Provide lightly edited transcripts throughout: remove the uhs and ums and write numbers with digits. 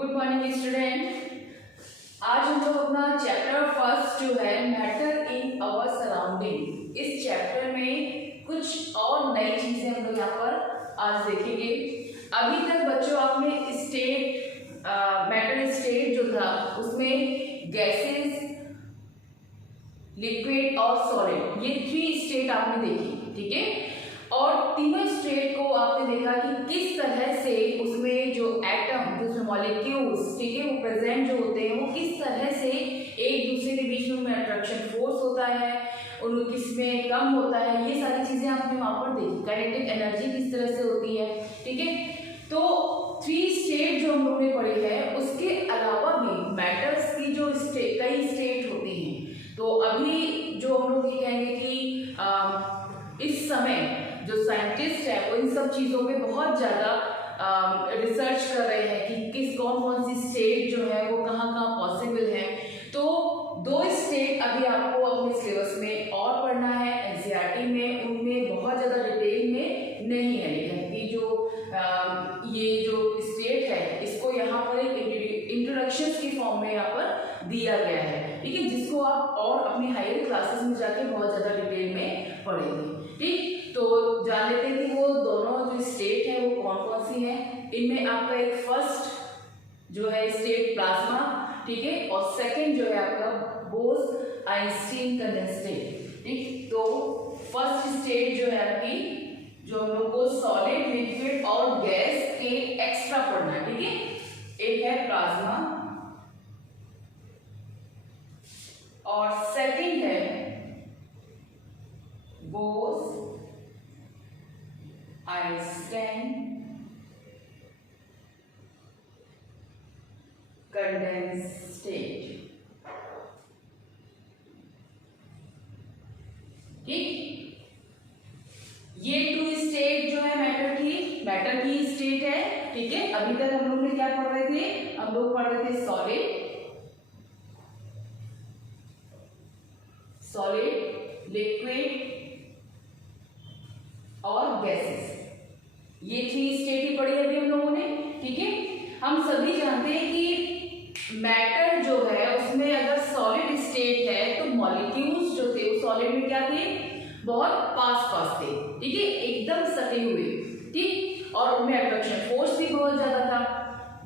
Good morning student. आज हम लोग अपना चैप्टर फर्स्ट जो है मैटर इन आवर सराउंडिंग, इस चैप्टर में कुछ और नई चीजें हम लोग यहाँ पर आज देखेंगे। अभी तक बच्चों आपने मैटर स्टेट जो था उसमें गैसेस, लिक्विड और सॉलिड, ये 3 स्टेट आपने देखी, ठीक है। और तीनों स्टेट को आपने देखा कि किस तरह से उसमें जो एटम, जो मॉलिक्यूल्स, ठीक है, वो प्रेजेंट जो होते हैं वो किस तरह से एक दूसरे के बीच में उनमें अट्रैक्शन फोर्स होता है, उन किसमें कम होता है, ये सारी चीजें आपने वहां पर देखी। काइनेटिक एनर्जी किस तरह से होती है, ठीक है। तो 3 स्टेट जो हम लोग ने पढ़ी है, उसके अलावा भी मैटर्स की जो कई स्टेट होती हैं। तो अभी जो हम लोग ये कहेंगे कि इस समय जो साइंटिस्ट है वो इन सब चीज़ों पे बहुत ज़्यादा रिसर्च कर रहे हैं कि कौन कौन सी स्टेट जो है वो कहाँ कहाँ पॉसिबल है। तो 2 स्टेट अभी आपको अपने सिलेबस में और पढ़ना है एनसीईआरटी में, उनमें बहुत ज़्यादा डिटेल में नहीं है, लेकिन कि ये जो स्टेट है इसको यहाँ पर एक इंट्रोडक्शन के फॉर्म में यहाँ पर दिया गया है, ठीक है, जिसको आप और अपनी हायर क्लासेस में जाके बहुत ज़्यादा डिटेल में पढ़ेंगे, ठीक। तो जान लेते हैं कि वो दोनों जो स्टेट है वो कौन कौन सी हैं। इनमें आपका एक फर्स्ट जो है स्टेट प्लाज्मा, ठीक है, और सेकंड जो है आपका बोस-आइंस्टीन कंडेंसेट, ठीक। तो फर्स्ट स्टेट जो है आपकी, जो हम लोग को सॉलिड, लिक्विड और गैस के एक्स्ट्रा पढ़ना है, ठीक है। एक है प्लाज्मा और सेकंड है बोस आइंस्टाइन कंडेंसेट, ठीक। ये 2 स्टेट जो है मैटर की स्टेट है, ठीक है। अभी तक हम लोग ने क्या पढ़ रहे थे, हम लोग पढ़ रहे थे सॉलिड, लिक्विड और गैसेस, ये 3 स्टेट ही पढ़ी अभी हम लोगों ने, ठीक है। हम सभी जानते हैं कि मैटर जो है उसमें अगर सॉलिड स्टेट है तो मॉलिक्यूल्स जो थे वो सॉलिड में क्या थे, बहुत पास थे, ठीक है, एकदम सटे हुए, ठीक, और उनमें अट्रैक्शन फोर्स भी बहुत ज्यादा था।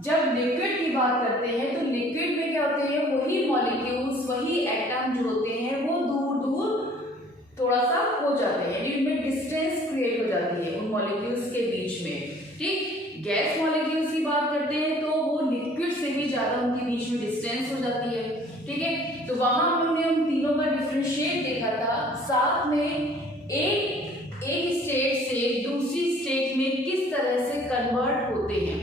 जब लिक्विड की बात करते हैं तो लिक्विड में क्या होते हैं, वही मॉलिक्यूल्स, वही एटम जो होते हैं वो दूर दूर थोड़ा सा हो जाते हैं, इनमें डिस्टेंस क्रिएट हो जाती है उन मॉलिक्यूल्स के बीच में, ठीक। गैस मॉलिक्यूल्स की बात करते हैं तो वो लिक्विड से भी ज्यादा उनके बीच में डिस्टेंस हो जाती है, ठीक है। तो वहां हमने उन तीनों का डिफरेंशिएट देखा था, साथ में एक स्टेट से दूसरी स्टेट में किस तरह से कन्वर्ट होते हैं,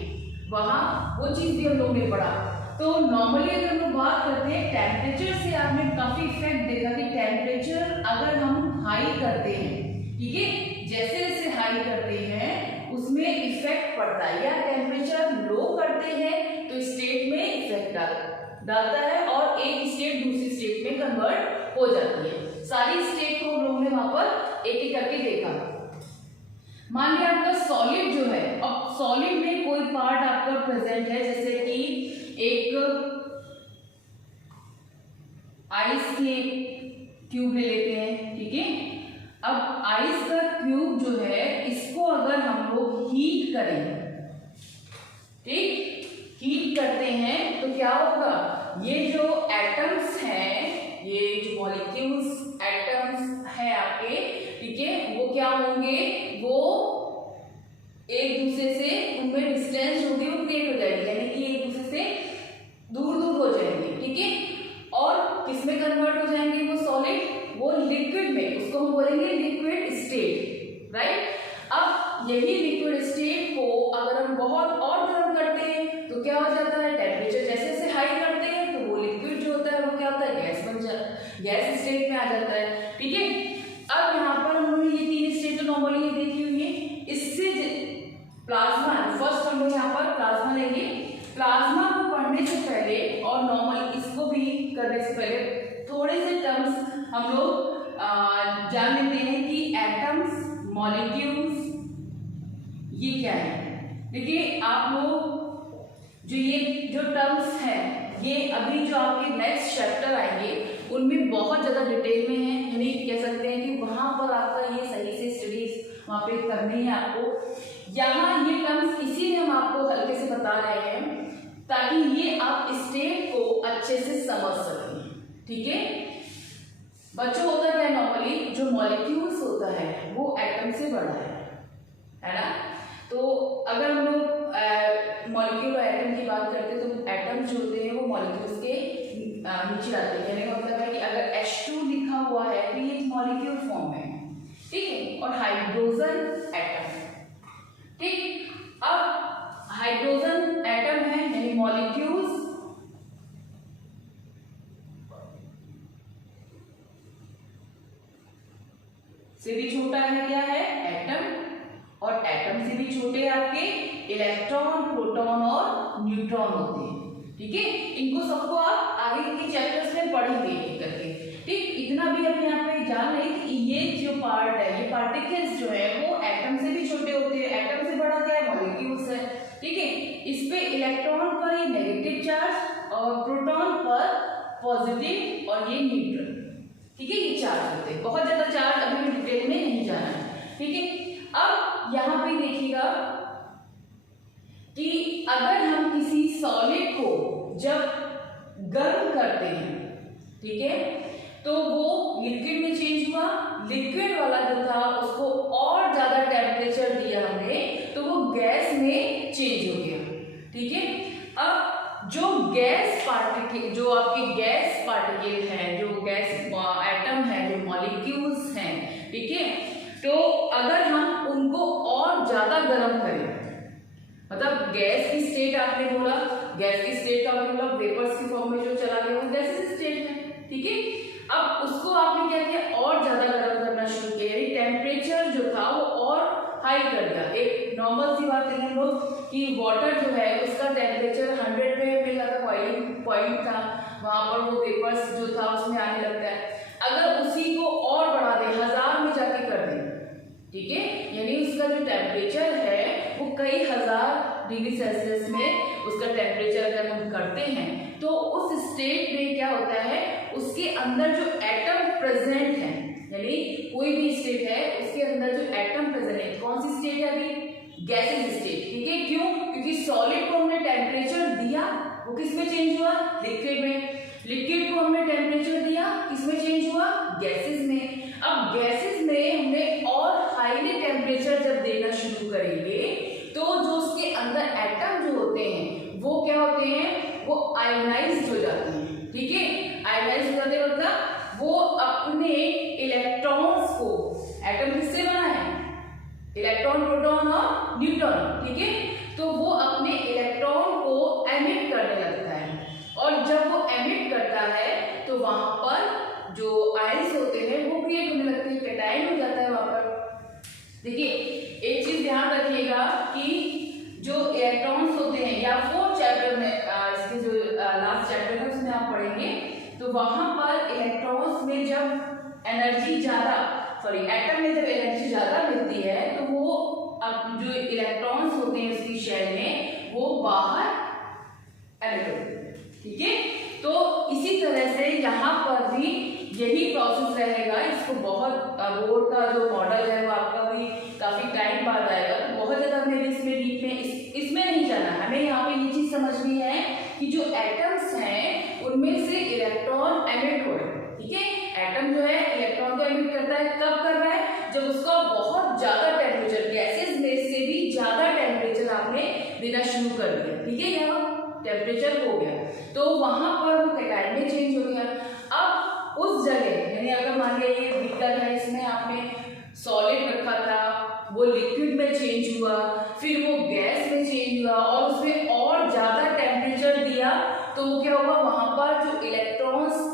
वहां वो चीज भी हम लोग ने पढ़ा। तो नॉर्मली अगर हम लोग बात करते हैं टेम्परेचर से, आपने काफी इफेक्ट देखा कि टेम्परेचर अगर हम हाई करते हैं, ठीक है, जैसे जैसे हाई करते हैं उसमें इफेक्ट पड़ता है, या टेम्परेचर लो करते हैं तो स्टेट में इफेक्ट डालता है और एक स्टेट दूसरी स्टेट में कन्वर्ट हो जाती है। सारी स्टेट को हम लोगों ने वहां पर एक एक करके देखा। मान लिया आपका सॉलिड जो है, अब सॉलिड में कोई पार्ट आपका प्रेजेंट है, जैसे कि एक आइस के क्यूब ले लेते हैं, ठीक है। अब आइस का क्यूब जो है इसको अगर हम लोग हीट करें, ठीक, हीट करते हैं तो क्या होगा, ये जो एटम्स हैं, ये जो मॉलिक्यूल्स एटम्स हैं आपके, ठीक है, वो क्या होंगे, वो एक दूसरे से उनमें डिस्टेंस होगी वो क्रिएट हो जाएगी, यानी कि एक दूसरे से दूर दूर हो जाएंगे, ठीक है। और किसमें कन्वर्ट हो जाएंगे वो सॉलिड, वो लिक्विड में, उसको हम बोलेंगे लिक्विड स्टेट, राइट। अब यही लिक्विड स्टेट को अगर हम बहुत और गर्म करते हैं तो क्या हो जाता है, टेम्परेचर जैसे जैसे हाई करते हैं तो वो लिक्विड जो होता है वो क्या होता है, गैस बन जाता है, गैस स्टेट में आ जाता है, ठीक है। अब यहाँ पर हम लोग ये 3 स्टेट तो नॉर्मली देखी हुई है। इससे प्लाज्मा, फर्स्ट हम लोग यहाँ पर प्लाज्मा लेंगे। प्लाज्मा को पढ़ने से पहले और नॉर्मल इसको भी करने से पहले थोड़े से टर्म्स हम लोग जान लेते हैं कि एटम्स, मॉलिक्यूल्स ये क्या है। देखिए आप लोग ये जो टर्म्स हैं ये अभी जो आपके नेक्स्ट चैप्टर आएंगे उनमें बहुत ज़्यादा डिटेल में है, यानी कह सकते हैं कि वहाँ पर आपका ये सही से स्टडीज वहाँ पे करनी है आपको। यहाँ ये टर्म्स इसीलिए हम आपको हल्के से बता रहे हैं ताकि ये आप स्टेट को अच्छे से समझ सकें, ठीक है बच्चों। होता क्या है नॉर्मली जो मॉलिक्यूल्स होता है वो एटम से बड़ा है ना। तो अगर हम लोग मॉलिक्यूल और एटम की बात करते हैं तो एटम्स जो होते हैं वो मॉलिक्यूल्स के नीचे आते हैं। कहने का मतलब है कि अगर H2 लिखा हुआ है तो ये मॉलिक्यूल फॉर्म में है, ठीक है। और हाइड्रोजन एटम, ठीक। अब हाइड्रोजन एटम है यानी मॉलिक्यूल्स से भी छोटा है क्या है एटम, और एटम से भी छोटे आपके इलेक्ट्रॉन, प्रोटॉन और न्यूट्रॉन होते हैं, ठीक है। इनको सबको आप आगे के चैप्टर्स में पढ़ेंगे एक करके, ठीक। इतना भी अपने आप में जान लें कि ये जो पार्ट है, ये पार्टिकल्स जो है वो एटम से भी छोटे होते हैं। एटम से बड़ा क्या है मॉलिक्यूल्स है, ठीक है। इस पे इलेक्ट्रॉन पर ये नेगेटिव चार्ज और प्रोटॉन पर पॉजिटिव और ये न्यूट्रल, ठीक है, ये चार्ज होते हैं। बहुत ज्यादा चार्ज अभी भी डिटेल में नहीं जाना है, ठीक है। अब यहाँ पे देखिएगा कि अगर हम किसी सॉलिड को जब गर्म करते हैं, ठीक है, तो वो लिक्विड में चेंज हुआ, लिक्विड वाला जो था उसको और ज्यादा टेम्परेचर दिया हमने तो वो गैस में चेंज हो गया, ठीक है। अब जो गैस पार्टिकल, जो आपके गैस पार्टिकल हैं, जो गैस एटम है, जो मॉलिक्यूल्स हैं, ठीक है, तो अगर हम उनको और ज्यादा गर्म करें, मतलब गैस की स्टेट आपने बोला, गैस की स्टेट का मतलब वेपर्स की फॉर्म में जो चला गया वो गैसेस स्टेट है, ठीक है। अब उसको आपने क्या किया और ज्यादा गर्म करना शुरू किया, यानी टेम्परेचर जो था वो और हाई कर दिया। एक नॉर्मल सी बात करें लोग कि वाटर जो है उसका टेम्परेचर 100 पे मिला था, बॉइलिंग पॉइंट था, वहां पर वो वेपर्स जो था उसमें आने लगता है। अगर उसी को और बढ़ा दे, 1000 में जाके कर दे, ठीक है, यानी उसका जो टेम्परेचर है वो कई हजार डिग्री सेल्सियस में उसका टेम्परेचर अगर हम करते हैं तो उस स्टेट में क्या होता है, उसके अंदर जो एटम प्रेजेंट है, यानी कोई भी स्टेट है उसके अंदर जो एटम प्रेजेंट है, कौन सी स्टेट है अभी गैसेस स्टेट, ठीक है। क्यों? क्योंकि सॉलिड को हमने टेम्परेचर दिया, वो किस में चेंज हुआ लिक्विड में, लिक्विड को हमने टेम्परेचर दिया किसमें चेंज हुआ गैसेस में। अब गैसेस में हमने और हाईली टेम्परेचर जब देना शुरू करेंगे तो जो उसके अंदर एटम जो होते हैं वो क्या होते हैं, वो आयोनाइज्ड हो जाते हैं, ठीक है। आयोनाइज्ड हो जाते हैं मतलब वो अपने इलेक्ट्रॉन्स को, एटम किससे बना है इलेक्ट्रॉन, प्रोटॉन और न्यूट्रॉन, ठीक है, तो वो अपने इलेक्ट्रॉन को एमिट करने लगता है, और जब वो एमिट करता है तो वहां पर जो आयंस होते हैं वो क्रिएट होने लगते हैं, कैटायन हो जाता है वहां पर। देखिए एक चीज ध्यान रखिएगा कि जो इलेक्ट्रॉन्स होते हैं, या 4th चैप्टर में इसके जो लास्ट चैप्टर है उसमें आप पढ़ेंगे, तो वहां पर इलेक्ट्रॉन्स में जब एनर्जी ज्यादा, सॉरी एटम में जब एनर्जी ज्यादा मिलती है तो वो अब जो इलेक्ट्रॉन्स होते हैं उसकी शेल में वो बाहर एमिट होते हैं, ठीक है। तो इसी तरह से यहाँ पर भी यही प्रोसेस रहेगा। इसको बहुत बोर्ड का जो मॉडल है वो आपका भी काफी टाइम बाद आएगा, तो बहुत ज्यादा हमें इसमें डीप में इसमें नहीं जाना, हमें यहाँ पे ये चीज समझनी है कि जो एटम्स हैं उनमें से इलेक्ट्रॉन एमिट हो रहे हैं, ठीक है। एटम जो है इलेक्ट्रॉन को एमिट करता है, कब कर रहा है, जब उसका बहुत ज्यादा टेम्परेचर, गैसेस में से भी ज्यादा टेम्परेचर आपने देना शुरू कर दिया, ठीक है, यहाँ टेम्परेचर हो गया तो वहां पर वो कैटायन में चेंज हो गया। अब उस जगह, यानी अगर मान लिया ये बीकर है, इसमें आपने सॉलिड रखा था, वो लिक्विड में चेंज हुआ, फिर वो गैस में चेंज हुआ और उसमें और ज्यादा टेम्परेचर दिया, तो वो क्या हुआ, वहां पर जो इलेक्ट्रॉन्स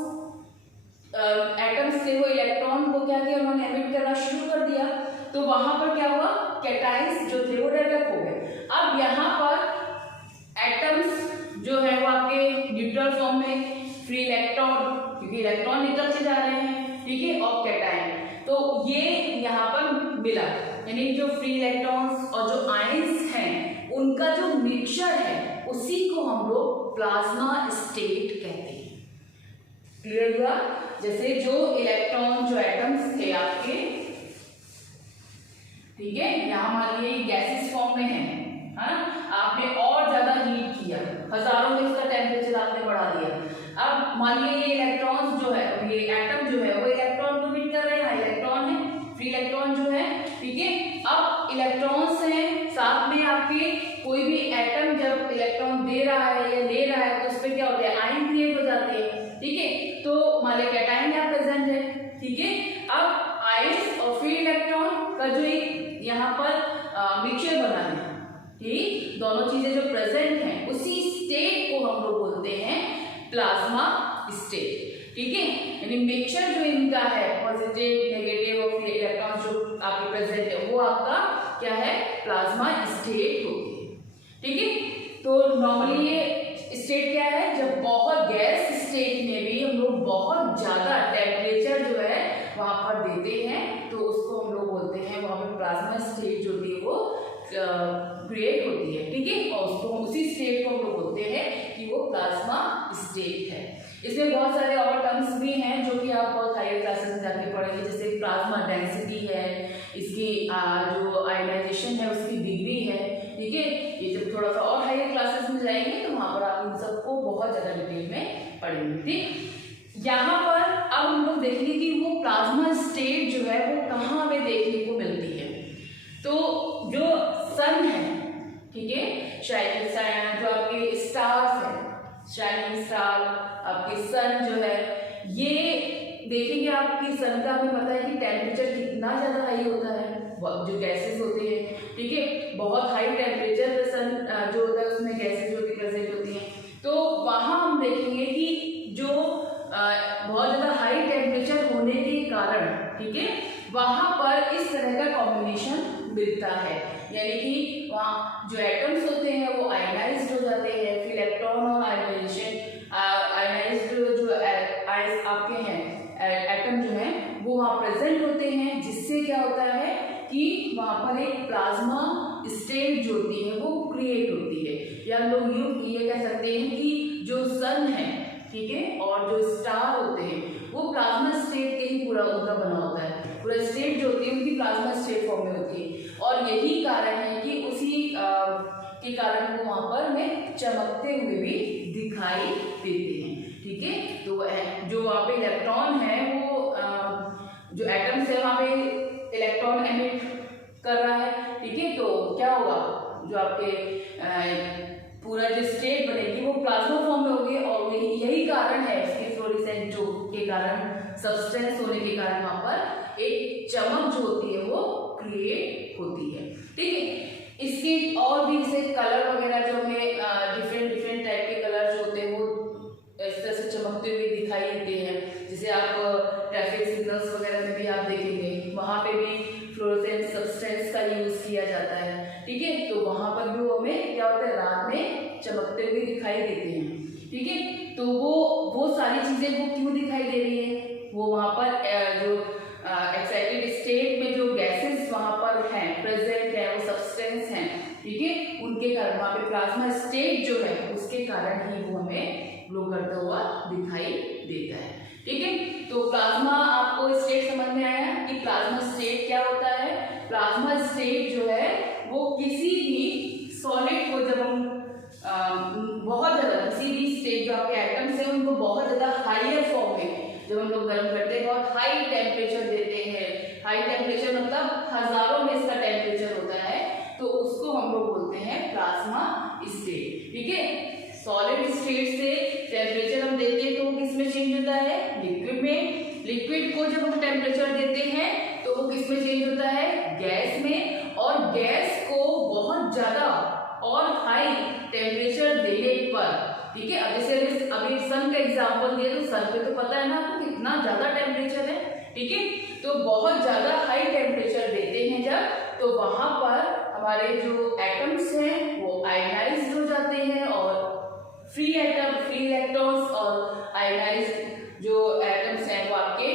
एटम्स थे वो इलेक्ट्रॉन को क्या किया, उन्होंने एमिट करना शुरू कर दिया, तो वहां पर क्या हुआ, कैटायंस जो थे वो डेवलप हो गए। अब यहाँ पर एटम्स जो है वो आपके न्यूट्रल फॉर्म में, फ्री इलेक्ट्रॉन, क्योंकि इलेक्ट्रॉन निकल से जा रहे हैं, ठीक है, और कैटायन, तो ये यहाँ पर मिला, यानी जो फ्री इलेक्ट्रॉन्स और जो आयंस हैं उनका जो मिक्सचर है उसी को हम लोग प्लाज्मा स्टेट कहते हैं। क्लियर हुआ? जैसे जो इलेक्ट्रॉन जो एटम्स थे आपके, ठीक है, यहाँ मान लीजिए गैसेस फॉर्म में है ना, आपने और ज्यादा हीट किया, हजारों में इसका टेम्परेचर आपने बढ़ा दिया। अब मान लीजिए ये इलेक्ट्रॉन्स जो है, ये एटम जो है वो इलेक्ट्रॉन को हीट कर रहे हैं, इलेक्ट्रॉन है, फ्री इलेक्ट्रॉन जो है, ठीक है। अब इलेक्ट्रॉन्स हैं साथ में आपके, कोई भी एटम जब इलेक्ट्रॉन दे रहा है या ले रहा है तो उस पर क्या होता है, आयन क्रिएट हो जाते हैं, ठीक है। तो मान लीजिए कैटायन यहाँ प्रेजेंट है, ठीक है। अब आयंस और फ्री इलेक्ट्रॉन का जो एक यहाँ पर मिक्सचर बना है, ठीक, दोनों चीजें जो प्रेजेंट हैं उसी स्टेट को हम लोग बोलते हैं प्लाज्मा स्टेट, ठीक है। यानी मिक्सचर जो इनका है, पॉजिटिव नेगेटिव और फ्री इलेक्ट्रॉन जो आपके प्रेजेंट है, वो आपका क्या है, प्लाज्मा स्टेट होती है, ठीक है। तो नॉर्मली ये स्टेट क्या है, जब बहुत गैस स्टेट में भी हम लोग बहुत ज्यादा टेम्परेचर जो है वहां पर देते हैं, तो उसको हम लोग बोलते हैं, वहां पर प्लाज्मा स्टेट जो होती है वो क्रिएट होती है, ठीक है। और उसको उसी स्टेट को हम लोग बोलते हैं कि वो प्लाज्मा स्टेट है। इसमें बहुत सारे और टर्म्स भी हैं जो कि आप बहुत हायर क्लासेस में जाके पढ़ेंगे, जैसे प्लाज्मा डेंसिटी है, इसकी जो आयनाइजेशन है उसकी डिग्री है, ठीक है। ये जब थोड़ा सा और हायर क्लासेस में जाएंगे तो वहां पर आप इन सबको बहुत ज्यादा डिटेल में पढ़ेंगे, ठीक। यहाँ पर अब हम लोग देखेंगे कि वो प्लाज्मा स्टेट जो है वो कहाँ हमें देखने को मिलती है। तो जो सन है, ठीक है, शाइनिंग जो आपके स्टार्स है, शाइनिंग स्टार, आपके सन जो है, ये देखेंगे आपकी सन का हमें पता है कि टेम्परेचर कितना ज्यादा हाई होता है, जो गैसेस होते हैं, ठीक है, बहुत हाई टेम्परेचर पे सन जो होता है उसमें गैसेस जो प्रेजेंट होती हैं। तो वहां हम देखेंगे कि जो बहुत ज्यादा हाई टेम्परेचर होने के कारण, ठीक है, वहां पर इस तरह का कॉम्बिनेशन मिलता है, यानी कि वहाँ जो एटम्स होते हैं वो आयनाइज्ड हो जाते हैं, फिर इलेक्ट्रॉन और आयनाइजेशन, आयनाइज्ड जो आयंस आपके हैं एटम जो हैं वो वहाँ प्रेजेंट होते हैं, जिससे क्या होता है कि वहाँ पर एक प्लाज्मा स्टेट जो होती है वो क्रिएट होती है। या लोग ये कह सकते हैं कि जो सन है, ठीक है, और जो स्टार होते हैं वो प्लाज्मा स्टेट के ही पूरा उनका बना होता है, पूरा स्टेट जो होती है उनकी प्लाज्मा स्टेट फॉर्म में होती है। और यही कारण है कि उसी के कारण वो वहां पर हमें चमकते हुए भी दिखाई देते हैं, ठीक है। तो जो वहाँ पे इलेक्ट्रॉन है वो जो एटम्स है वहाँ पे इलेक्ट्रॉन एमिट कर रहा है, ठीक है। तो क्या होगा, जो आपके पूरा जो स्टेट बनेगी वो प्लाज्मा फॉर्म में होगी, और यही कारण है उसके फ्लोरेसेंट जो के कारण, सब्सटेंस होने के कारण वहां पर एक चमक जो होती है वो क्रिएट होती है, ठीक है। इसके और भी जैसे कलर वगैरह जो हमें डिफरेंट टाइप के कलर जो होते हैं वो इस तरह से चमकते हुए दिखाई देते हैं। जैसे आप ट्रैफिक सिग्नल्स वगैरह में भी आप देखेंगे, वहां पे भी फ्लोरोसेंट सब्सटेंस का यूज किया जाता है, ठीक है। तो वहां पर भी हमें क्या होता है, रात में चमकते हुए दिखाई देते हैं, ठीक है। तो वो सारी चीजें वो क्यों दिखाई दे रही है, वो वहां पर जो एक्साइटेड स्टेट में जो गैसेस वहां पर हैं, प्रेजेंट है, वो सब्सटेंस हैं, ठीक है, उनके कारण वहां पे प्लाज्मा स्टेट जो है उसके कारण ही वो हमें ग्लो करता हुआ दिखाई देता है, ठीक है। तो प्लाज्मा आपको स्टेट समझ में आया कि प्लाज्मा स्टेट क्या होता है। प्लाज्मा स्टेट जो है वो किसी भी सॉलिड को जब हम बहुत ज्यादा, किसी भी स्टेट जो आपके एटम्स है उनको बहुत ज्यादा हायर फॉर्म में जब हम लोग गर्म करते हैं, बहुत हाई टेम्परेचर देते हैं, हाई टेम्परेचर मतलब हजारों में इसका टेम्परेचर होता है, तो उसको हम लोग बोलते हैं प्लाज्मा स्टेट, ठीक है। सॉलिड स्टेट से टेम्परेचर हम देते हैं तो वो किस में चेंज होता है, लिक्विड में। लिक्विड को जब हम टेम्परेचर देते हैं तो वो किस में चेंज होता है, गैस में। और गैस को बहुत ज्यादा और हाई टेम्परेचर देने पर, ठीक है, अब जैसे अभी सन का एग्जांपल दिया तो सन पे तो पता है ना आपको कितना ज्यादा टेम्परेचर है, ठीक है। तो बहुत ज्यादा हाई टेम्परेचर देते हैं जब, तो वहां पर हमारे जो एटम्स हैं वो आयनाइज्ड हो जाते हैं, और फ्री इलेक्ट्रॉन्स और आयनाइज्ड जो एटम्स हैं वो आपके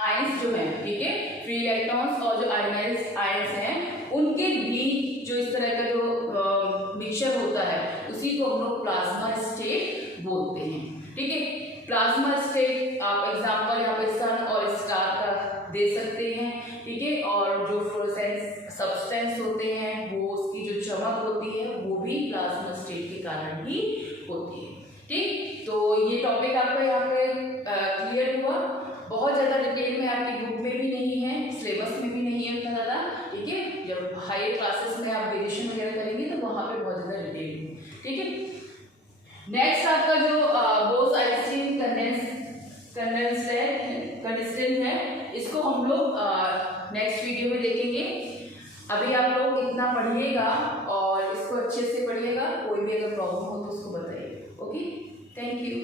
आयंस जो हैं, ठीक है, फ्री इलेक्ट्रॉन्स और जो आयनाइज्ड आयंस हैं उनके बीच जो इस तरह का जो मिक्सचर होता है उसी को हम लोग प्लाज्मा स्टेट बोलते हैं। ठीक है, प्लाज्मा स्टेट आप एग्जांपल यहाँ पे सन और स्टार का दे सकते हैं। ठीक है, और जो फ्लोरोसेंस सब्सटेंस होते हैं वो उसकी जो चमक होती है वो भी प्लाज्मा स्टेट के कारण ही होती है। ठीक, तो ये टॉपिक आपका यहाँ पे क्लियर हुआ। बहुत ज़्यादा डिटेल में आपकी बुक में भी नहीं है, सिलेबस में भी नहीं है उतना ज़्यादा। ठीक है, जब हायर क्लासेस में आप ग्रेजुएशन वगैरह करेंगे तो वहाँ पे बहुत ज़्यादा डिटेल है। ठीक है, नेक्स्ट आपका जो बोस आइंस्टीन कंडेंसेंट है, इसको हम लोग नेक्स्ट वीडियो में देखेंगे। अभी आप लोग इतना पढ़िएगा और इसको अच्छे से पढ़िएगा। कोई भी अगर प्रॉब्लम हो तो उसको बताइए। Okay, thank you.